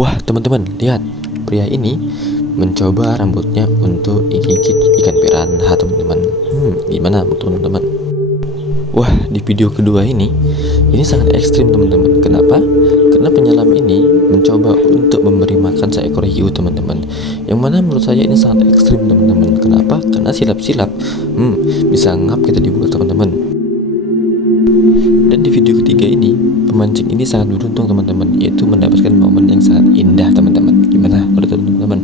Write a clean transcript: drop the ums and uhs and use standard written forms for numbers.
Wah teman-teman, lihat, pria ini mencoba rambutnya untuk gigit ikan piranha teman-teman. Gimana menurut teman-teman? Wah, di video kedua ini sangat ekstrim teman-teman. Kenapa? Karena penyelam ini mencoba untuk memberi makan seekor hiu teman-teman. Yang mana menurut saya ini sangat ekstrim teman-teman. Kenapa? Karena silap-silap bisa ngap kita dibuat teman-teman. Dan di video ketiga ini, pemancing ini sangat beruntung teman-teman, yaitu mendapatkan momen yang sangat indah teman-teman. Gimana menurut teman-teman?